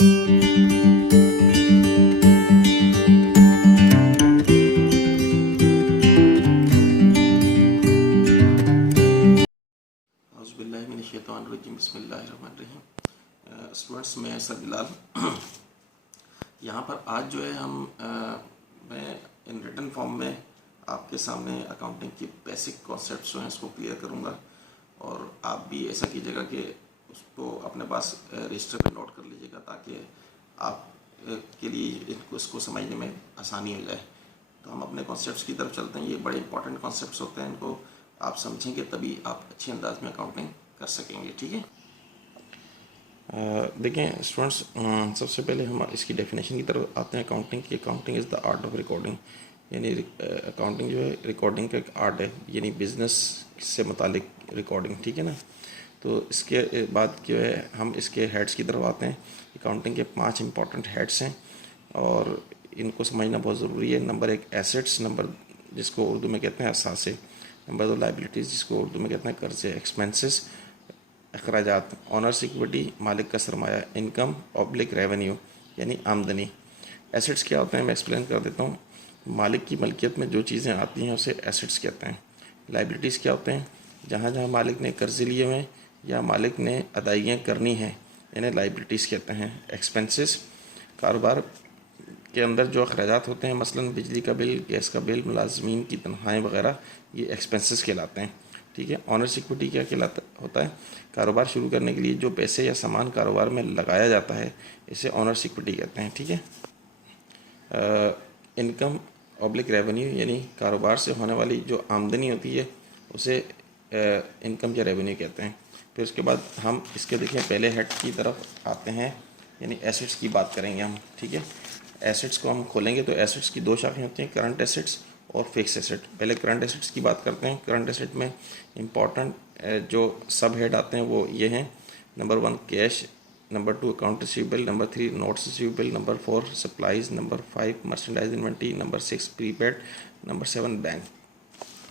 औज़ुबिल्लाहिमिनश्शैतानिर्रजीम बिस्मिल्लाहिर्रहमानिर्रहीम। स्टूडेंट्स, मैं सर बिलाल। यहाँ पर आज जो है मैं इन रिटन फॉर्म में आपके सामने अकाउंटिंग की बेसिक कॉन्सेप्ट्स जो हैं इसको क्लियर करूँगा, और आप भी ऐसा कीजिएगा कि उसको अपने पास रजिस्टर पे नोट कर लीजिएगा, ताकि आप के लिए इसको समझने में आसानी हो जाए। तो हम अपने कॉन्सेप्ट्स की तरफ चलते हैं। ये बड़े इंपॉर्टेंट कॉन्सेप्ट्स होते हैं, इनको आप समझेंगे तभी आप अच्छे अंदाज में अकाउंटिंग कर सकेंगे। ठीक है। देखें स्टूडेंट्स, सबसे पहले हम इसकी डेफिनेशन की तरफ आते हैं। अकाउंटिंग की, accounting is the art of recording, यानी अकाउंटिंग जो है रिकॉर्डिंग का एक आर्ट है, यानी बिज़नेस से मुतालिक रिकॉर्डिंग। ठीक है ना। तो इसके बाद जो है हम इसके हेड्स की तरफ आते हैं। अकाउंटिंग के 5 इंपॉर्टेंट हेड्स हैं और इनको समझना बहुत ज़रूरी है। नंबर 1 एसेट्स, नंबर जिसको उर्दू में कहते हैं असासे, नंबर 2 लाइबिलिटीज़ जिसको उर्दू में कहते हैं कर्जे, एक्सपेंसेस अखराजात, ऑनर्स इक्विटी मालिक का सरमाया, इनकम पब्लिक रेवेन्यू यानी आमदनी। एसेट्स क्या होते हैं मैं एक्सप्लेन कर देता हूँ। मालिक की मलकियत में जो चीज़ें आती हैं उसे एसेट्स कहते हैं। लाइबिलिटीज़ क्या होते हैं? जहाँ जहाँ मालिक ने कर्जे लिए हुए हैं या मालिक ने अदायगियाँ करनी हैं, इन्हें लाइबिलिटीज़ कहते हैं। एक्सपेंसेस कारोबार के अंदर जो अखराजात होते हैं, मसलन बिजली का बिल, गैस का बिल, मुलाजमीन की तनख्वाहें वगैरह, ये एक्सपेंसेस कहलाते हैं। ठीक है। ऑनर्स इक्विटी क्या कहलाता होता है? कारोबार शुरू करने के लिए जो पैसे या सामान कारोबार में लगाया जाता है, इसे ऑनर्स इक्विटी कहते हैं। ठीक है। इनकम पब्लिक रेवेन्यू यानी कारोबार से होने वाली जो आमदनी होती है उसे इनकम या रेवेन्यू कहते हैं। फिर उसके बाद हम इसके देखें पहले हेड की तरफ आते हैं, यानी एसेट्स की बात करेंगे हम। ठीक है। एसेट्स को हम खोलेंगे तो एसेट्स की 2 शाखें होती हैं, करंट एसेट्स और फिक्स एसेट। पहले करंट एसेट्स की बात करते हैं। करंट एसेट में इंपॉर्टेंट जो सब हेड आते हैं वो ये हैं। Number 1 cash, number 2 account receivable, number 3 notes receivable, number 4 supplies, number 5 merchandise inventory, number 6 prepaid, number 7 bank.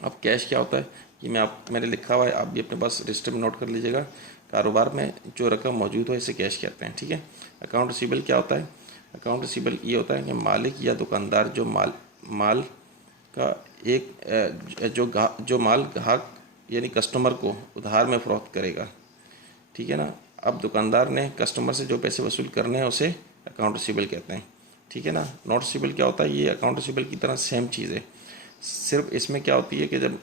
अब कैश क्या होता है ये मैंने लिखा हुआ है, आप भी अपने पास रजिस्टर में नोट कर लीजिएगा। कारोबार में जो रकम मौजूद हो इसे कैश कहते हैं। ठीक है। अकाउंट रिसीवेबल क्या होता है? अकाउंट रिसीवेबल ये होता है कि मालिक या दुकानदार जो माल का जो माल ग्राहक यानी कस्टमर को उधार में फ़रोख्त करेगा। ठीक है ना। अब दुकानदार ने कस्टमर से जो पैसे वसूल करने हैं उसे अकाउंट रिसीवेबल कहते हैं। ठीक है ना। नोट रिसीवेबल क्या होता है? ये अकाउंट रिसीवेबल की तरह सेम चीज़ है, सिर्फ इसमें क्या होती है कि जब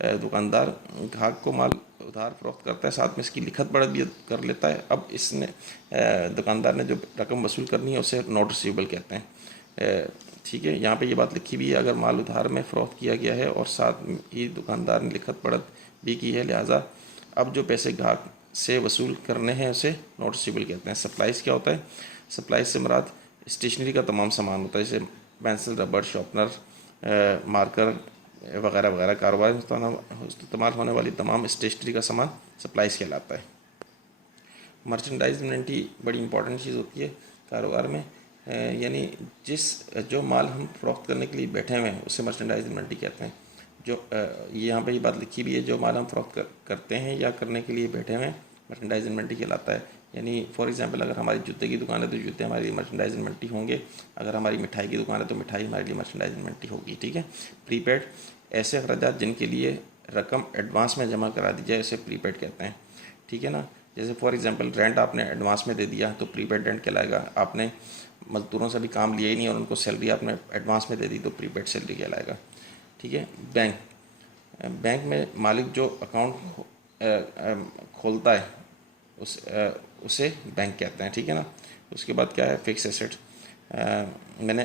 दुकानदार ग्राहक को माल उधार फरोख्त करता है, साथ में इसकी लिखत पढ़त भी कर लेता है। अब इसने दुकानदार ने जो रकम वसूल करनी है उसे नोट रिसीवेबल कहते हैं। ठीक है। यहाँ पे ये बात लिखी भी है, अगर माल उधार में फ़रोख्त किया गया है और साथ ही दुकानदार ने लिखत पढ़त भी की है, लिहाजा अब जो पैसे ग्राहक से वसूल करने हैं उसे नोट रिसीवेबल कहते हैं। सप्लाईज क्या होता है? सप्लाईज से मुराद स्टेशनरी का तमाम सामान होता है, जैसे पेंसिल, रबड़, शार्पनर, मार्कर वगैरह वगैरह। कारोबार में इस्तेमाल होने वाली तमाम स्टेशनरी का सामान सप्लाईज कहलाता है। मर्चेंडाइज इन्वेंट्री बड़ी इंपॉर्टेंट चीज़ होती है कारोबार में, यानी जो माल हम फ़रोख्त करने के लिए बैठे हुए हैं उसे मर्चेंडाइज इन्वेंट्री कहते हैं। जो यहाँ पे ये बात लिखी भी है, जो माल हम फ़रोख्त करते हैं या करने के लिए बैठे हुए हैं मर्चेंडाइज इन्वेंट्री कहलाता है। यानी फॉर एग्जांपल अगर हमारी जूते की दुकान है तो जूते हमारे लिए मर्चेंडाइज इन्वेंट्री होंगे, अगर हमारी मिठाई की दुकान है तो मिठाई हमारे लिए मर्चेंडाइज इन्वेंट्री होगी। ठीक है। प्रीपेड ऐसे अखराजात जिनके लिए रकम एडवांस में जमा करा दी जाए, इसे प्रीपेड कहते हैं। ठीक है ना। जैसे फॉर एग्जांपल रेंट आपने एडवांस में दे दिया तो प्रीपेड रेंट कहलाएगा। आपने मजदूरों से भी काम लिया ही नहीं और उनको सैलरी आपने एडवांस में दे दी तो प्रीपेड सैलरी कहलाएगा। ठीक है। बैंक में मालिक जो अकाउंट खोलता है उसे बैंक कहते हैं। ठीक है ना। उसके बाद क्या है? Fix asset. मैंने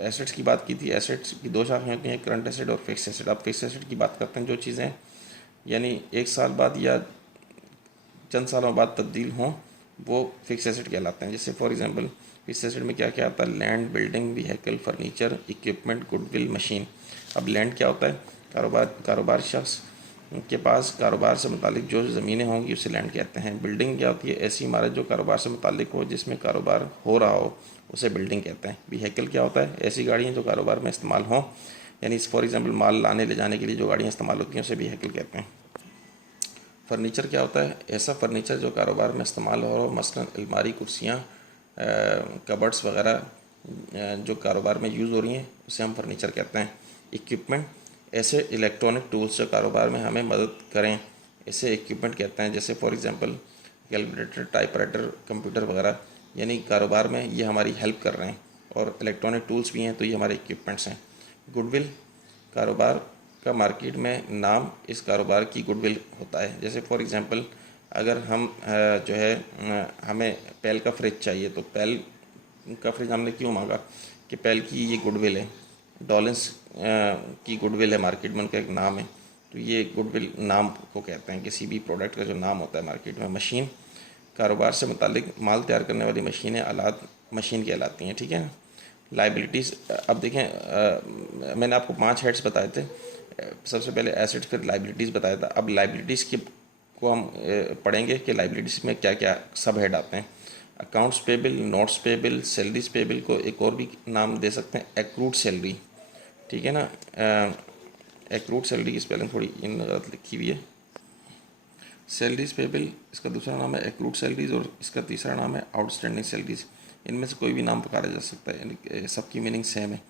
एसेट्स की बात की थी। एसेट्स की 2 शाखाएं होती हैं, करंट एसेट और फिक्स एसेट। अब फिक्स एसेट की बात करते हैं, जो चीज़ें यानी 1 साल बाद या चंद सालों बाद तब्दील हों वो फिक्स एसेट कहलाते हैं। जैसे फॉर एग्जांपल फिक्स एसेट में क्या क्या आता है? Land, building, vehicle, furniture, equipment, goodwill, machine. अब लैंड क्या होता है? कारोबार शख्स के पास कारोबार से मुतालिक जो ज़मीनें होंगी उसे लैंड कहते हैं। बिल्डिंग क्या होती है? ऐसी इमारत जो कारोबार से मुतालिक हो, जिसमें कारोबार हो रहा हो, उसे बिल्डिंग कहते हैं। व्हीकल क्या होता है? ऐसी गाड़ियाँ जो कारोबार में इस्तेमाल हों, यानी फॉर एग्जांपल माल लाने ले जाने के लिए जो गाड़ियाँ इस्तेमाल होती हैं उसे व्हीकल कहते हैं। फर्नीचर क्या होता है? ऐसा फर्नीचर जो कारोबार में इस्तेमाल हो रहा हो, मसलन अलमारी, कुर्सियाँ, कबर्ड्स वगैरह जो कारोबार में यूज़ हो रही हैं उसे हम फर्नीचर कहते हैं। इक्विपमेंट, ऐसे इलेक्ट्रॉनिक टूल्स जो कारोबार में हमें मदद करें इसे इक्विपमेंट कहते हैं। जैसे for example calculator, typewriter, computer वगैरह, यानी कारोबार में ये हमारी हेल्प कर रहे हैं। और इलेक्ट्रॉनिक टूल्स भी हैं तो ये हमारे इक्विपमेंट्स हैं। गुडविल, कारोबार का मार्केट में नाम इस कारोबार की गुडविल होता है। जैसे फॉर एग्जांपल अगर हम जो है हमें पेल का फ्रिज चाहिए तो पेल का फ्रिज हमने क्यों मांगा कि पेल की ये गुडविल है, डॉलेंस की गुडविल है, मार्केट में उनका एक नाम है। तो ये गुडविल नाम को कहते हैं किसी भी प्रोडक्ट का जो नाम होता है मार्केट में। मशीन, कारोबार से मुतालिक माल तैयार करने वाली मशीनें, आलात मशीन कहलाती हैं। ठीक है। लाइबिलिटीज़, अब देखें मैंने आपको 5 हेड्स बताए थे। सबसे पहले एसेट्स, फिर लाइबिलिटीज़ बताया था। अब लाइबिलिटीज़ की को हम पढ़ेंगे कि लाइबिलिटीज़ में क्या क्या सब हेड आते हैं। Accounts payable, notes payable, salaries payable को एक और भी नाम दे सकते हैं एक्रूड सैलरी। ठीक है ना। एक्रूड सैलरी की स्पेलिंग थोड़ी इन गलत लिखी हुई है। सैलरीज पेबल इसका दूसरा नाम है एक्रूड सैलरीज और इसका तीसरा नाम है आउटस्टैंडिंग सैलरीज। इनमें से कोई भी नाम पुकारा जा सकता है, यानी सबकी मीनिंग सेम है।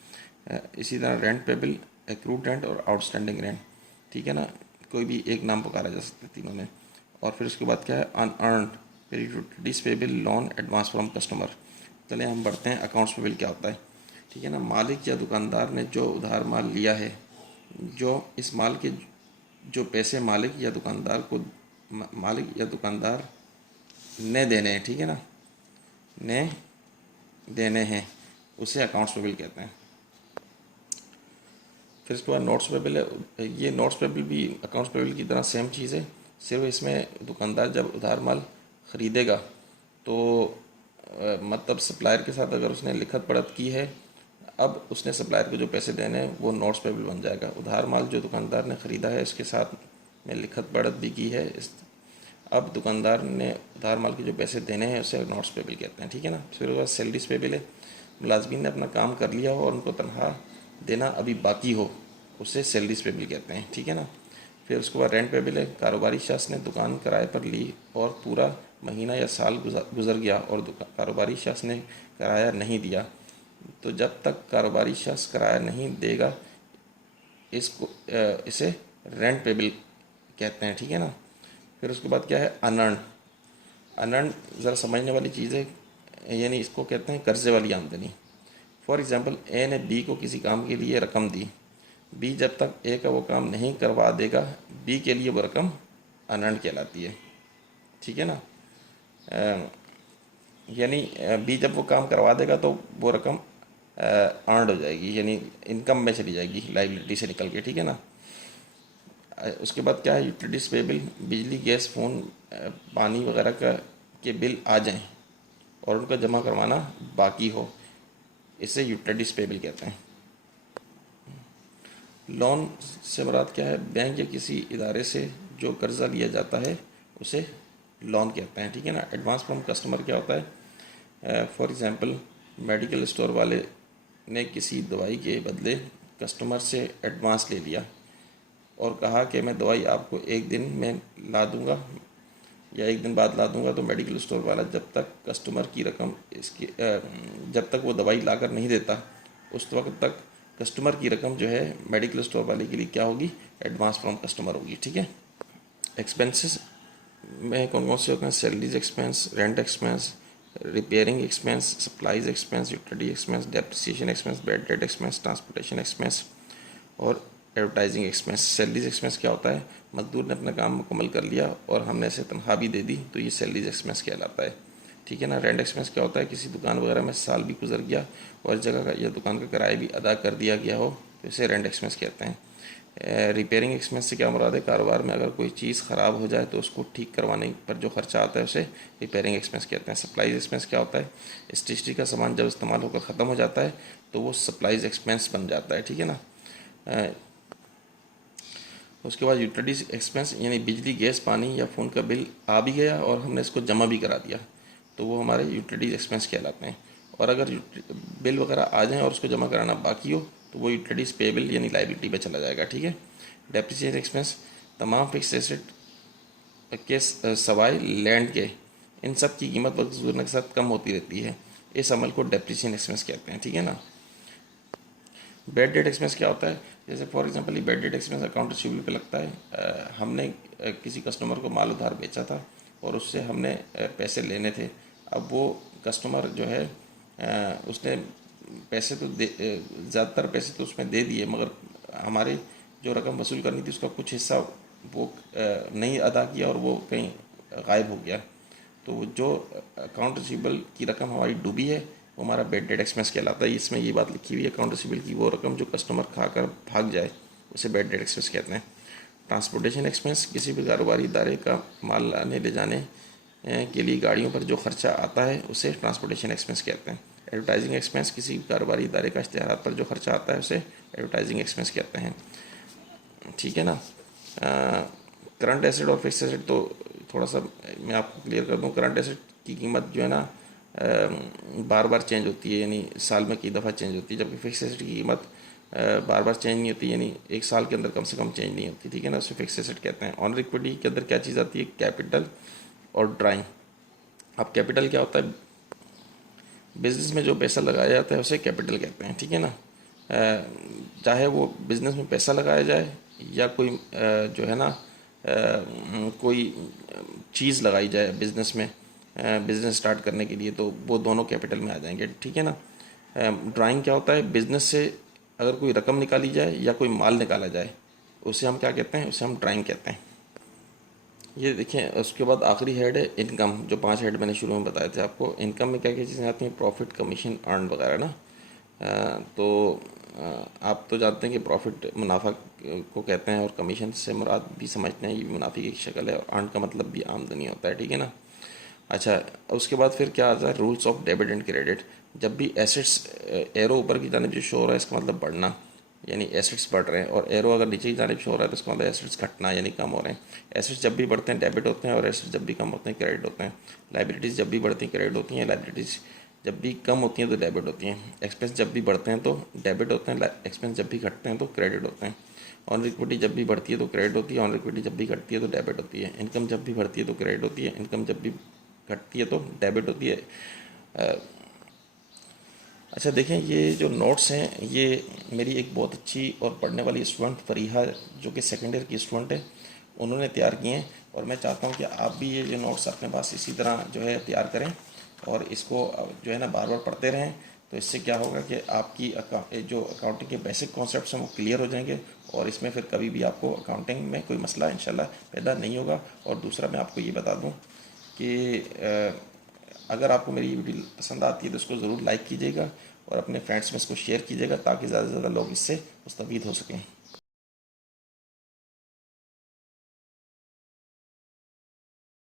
इसी तरह रेंट पेबल, एक्रूड रेंट और आउटस्टैंडिंग रेंट। ठीक है ना, कोई भी एक नाम पुकारा जा सकता है तीनों में। और फिर उसके बाद क्या है, अनअर्न्ड, फिर utilities payable, loan, advance from customer. चलिए हम बढ़ते हैं अकाउंट्स पेबल क्या होता है। ठीक है ना, मालिक या दुकानदार ने जो उधार माल लिया है, जो इस माल के जो पैसे मालिक या दुकानदार ने देने हैं, ठीक है ना, ने देने हैं, उसे अकाउंट्स पेबल कहते हैं। फिर इसके बाद नोट्स पेबल है। ये नोट्स पेबल भी अकाउंट्स पेबल की तरह सेम चीज़ है, सिर्फ इसमें दुकानदार जब उधार माल ख़रीदेगा तो मतलब सप्लायर के साथ अगर उसने लिखत पढ़त की है, अब उसने सप्लायर को जो पैसे देने हैं वो नोट्स पेबल बन जाएगा। उधार माल जो दुकानदार ने ख़रीदा है इसके साथ में लिखत पढ़त भी की है, अब दुकानदार ने उधार माल के जो पैसे देने हैं उसे नोट्स पेबल कहते हैं। ठीक है ना। फिर उसके बाद सैलरीज पेबल है। मुलाजमीन ने अपना काम कर लिया हो और उनको तनख्वाह देना अभी बाकी हो, उसे सैलरीज पेबल कहते हैं। ठीक है ना। फिर उसके बाद रेंट पेबल है। कारोबारी शख्स ने दुकान किराए पर ली और पूरा महीना या साल गुजर गया और कारोबारी शख्स ने किराया नहीं दिया, तो जब तक कारोबारी शख्स किराया नहीं देगा इसे रेंट पेबल कहते हैं। ठीक है ना। फिर उसके बाद क्या है, अनअर्न्ड। अनअर्न्ड ज़रा समझने वाली चीज़ है, यानी इसको कहते हैं कर्जे वाली आमदनी। फॉर एग्ज़ाम्पल ए ने बी को किसी काम के लिए रकम दी, बी जब तक ए का वो काम नहीं करवा देगा बी के लिए वो रकम अनअर्न्ड कहलाती है। ठीक है ना। यानी बी जब वो काम करवा देगा तो वो रकम अर्नड हो जाएगी, यानी इनकम में चली जाएगी लाइबिलिटी से निकल के। ठीक है ना। उसके बाद क्या है, यूटिलिटीज पेबल, बिजली, गैस, फ़ोन, पानी वगैरह के बिल आ जाएं और उनका जमा करवाना बाकी हो, इसे यूटिलिटीज पेबल कहते हैं। लोन से मुराद क्या है, बैंक या किसी इदारे से जो कर्ज़ा लिया जाता है उसे लोन कहते हैं। ठीक है ना। एडवांस फ्रॉम कस्टमर क्या होता है, फॉर एग्ज़ाम्पल मेडिकल स्टोर वाले ने किसी दवाई के बदले कस्टमर से एडवांस ले लिया और कहा कि मैं दवाई आपको एक दिन में ला दूंगा या एक दिन बाद ला दूंगा, तो मेडिकल स्टोर वाला जब तक कस्टमर की रकम जब तक वो दवाई लाकर नहीं देता उस वक्त तक कस्टमर की रकम जो है मेडिकल स्टोर वाले के लिए क्या होगी, एडवांस फ्रॉम कस्टमर होगी। ठीक है। एक्सपेंसेस में कौन कौन से होते हैं, salaries expense, rent expense, repairing expense, supplies expense, utility expense, depreciation expense, bad debt expense, transportation expense और एडवर्टाइजिंग एक्सपेंस। सैलरीज एक्सपेंस क्या होता है, मजदूर ने अपना काम मुकम्मल कर लिया और हमने इसे तनख्वाह भी दे दी तो ये सैलरीज एक्सपेंस कहलाता है। ठीक है ना। रेंट एक्सपेंस क्या होता है, किसी दुकान वगैरह में साल भी गुजर गया और जगह का या दुकान का किराया भी अदा कर दिया गया हो तो इसे रेंट एक्सपेंस कहते हैं। रिपेयरिंग एक्सपेंस से क्या मुराद है, कारोबार में अगर कोई चीज़ ख़राब हो जाए तो उसको ठीक करवाने पर जो खर्चा आता है उसे रिपेयरिंग एक्सपेंस कहते हैं। सप्लाईज एक्सपेंस क्या होता है, स्टेशनरी का सामान जब इस्तेमाल होकर ख़त्म हो जाता है तो वो सप्लाईज एक्सपेंस बन जाता है। ठीक है ना। उसके बाद यूटिलिटीज एक्सपेंस, यानी बिजली, गैस, पानी या फ़ोन का बिल आ भी गया और हमने इसको जमा भी करा दिया तो वो हमारे यूटिलिटीज एक्सपेंस कहलाते हैं। और अगर बिल वगैरह आ जाएँ और उसको जमा कराना बाकी हो तो वो यूटिलिटीज पेबल यानी लाइबिलिटी पे चला जाएगा। ठीक है। डेप्रिसिएशन एक्सपेंस, तमाम फिक्स एसेट के सवाए लैंड के, इन सब की कीमत वक्त गुजरने के साथ कम होती रहती है इस अमल को डेप्रिसिएशन एक्सपेंस कहते हैं, ठीक है ना। बैड डेट एक्सपेंस क्या होता है, जैसे फॉर एग्जांपल ये bad debt expense account receivable पे लगता है। हमने किसी कस्टमर को माल उधार बेचा था और उससे हमने पैसे लेने थे। अब वो कस्टमर जो है उसने पैसे तो ज़्यादातर पैसे तो उसमें दे दिए, मगर हमारी जो रकम वसूल करनी थी उसका कुछ हिस्सा वो नहीं अदा किया और वो कहीं गायब हो गया। तो वो जो अकाउंट रिसीवेबल की रकम हमारी डूबी है वो हमारा बैड डेट एक्सपेंस कहलाता है। इसमें ये बात लिखी हुई है, अकाउंट रिसीवेबल की वो रकम जो कस्टमर खाकर भाग जाए उसे बैड डेट एक्सपेंस कहते हैं। ट्रांसपोर्टेशन एक्सपेंस किसी भी कारोबारी इदारे का माल लाने ले जाने के लिए गाड़ियों पर जो खर्चा आता है उसे ट्रांसपोर्टेशन एक्सपेंस कहते हैं। एडवर्टाइजिंग एक्सपेंस किसी भी कारोबारी इदारे का इश्तेहारात पर जो खर्चा आता है उसे एडवर्टाइजिंग एक्सपेंस कहते हैं, ठीक है ना। करंट एसेट और फिक्स एसेट तो थोड़ा सा मैं आपको क्लियर कर दूं। करंट एसेट की कीमत जो है ना बार बार चेंज होती है, यानी साल में कई दफ़ा चेंज होती है, जबकि फिक्स एसेट की कीमत बार बार चेंज नहीं होती, यानी एक साल के अंदर कम से कम चेंज नहीं होती, ठीक है ना। उसे फिक्स एसेट कहते हैं। ऑन इक्विटी के अंदर क्या चीज़ आती है, कैपिटल और ड्राइंग। अब कैपिटल क्या होता है, बिजनेस में जो पैसा लगाया जाता है उसे कैपिटल कहते हैं, ठीक है ना। चाहे वो बिज़नेस में पैसा लगाया जाए या कोई जो है ना कोई चीज़ लगाई जाए बिज़नेस में, बिज़नेस स्टार्ट करने के लिए, तो वो दोनों कैपिटल में आ जाएंगे, ठीक है ना। ड्राइंग क्या होता है, बिज़नेस से अगर कोई रकम निकाली जाए या कोई माल निकाला जाए उसे हम क्या कहते हैं, उसे हम ड्राइंग कहते हैं। ये देखिए, उसके बाद आखिरी हेड है इनकम। जो 5 हेड मैंने शुरू में बताए थे आपको, इनकम में क्या क्या चीज़ें आती हैं, प्रॉफिट, कमीशन, अर्न वगैरह ना। तो आप तो जानते हैं कि प्रॉफिट मुनाफा को कहते हैं और कमीशन से मुराद भी समझते हैं, ये भी मुनाफे की एक शक्ल है, और अर्न का मतलब भी आमदनी होता है, ठीक है ना। अच्छा, उसके बाद फिर क्या आता है, rules of debit and credit. जब भी एसेट्स एरो ऊपर की जानिब जो शो हो रहा है इसका मतलब बढ़ना, यानी एसेट्स बढ़ रहे हैं, और एरो अगर नीचे की जानिब शो हो रहा है तो इसका मतलब एसेट्स घटना यानी कम हो रहे हैं। एसेट्स जब भी बढ़ते हैं डेबिट होते हैं और एसेट्स जब भी कम होते हैं क्रेडिट होते हैं। लाइबिलिटीज़ जब भी बढ़ती हैं क्रेडिट होती हैं, लाइबिलिटीज़ जब भी कम होती हैं तो डेबिट होती हैं। एक्सपेंस जब भी बढ़ते हैं तो डेबिट होते हैं, एक्सपेंस जब भी घटते हैं तो क्रेडिट होते हैं। ऑन इक्विटी जब भी बढ़ती है तो क्रेडिट होती है, ऑन इक्विटी जब भी घटती है तो डेबिट होती है। इनकम जब भी बढ़ती है तो क्रेडिट होती है, इनकम जब भी घटती है तो डेबिट होती है। अच्छा देखें, ये जो नोट्स हैं ये मेरी एक बहुत अच्छी और पढ़ने वाली स्टूडेंट फरीहा, जो कि सेकेंड ईयर की स्टूडेंट है, उन्होंने तैयार किए हैं, और मैं चाहता हूँ कि आप भी ये जो नोट्स अपने पास इसी तरह जो है तैयार करें और इसको जो है ना बार बार पढ़ते रहें। तो इससे क्या होगा कि आपकी जो अकाउंटिंग के बेसिक कॉन्सेप्ट्स हैं वो क्लियर हो जाएंगे, और इसमें फिर कभी भी आपको अकाउंटिंग में कोई मसला इंशाल्लाह पैदा नहीं होगा। और दूसरा मैं आपको ये बता दूँ कि अगर आपको मेरी ये वीडियो पसंद आती है तो इसको ज़रूर लाइक कीजिएगा और अपने फ्रेंड्स में इसको शेयर कीजिएगा, ताकि ज़्यादा से ज़्यादा लोग इससे मुस्तफ़ीद हो सकें।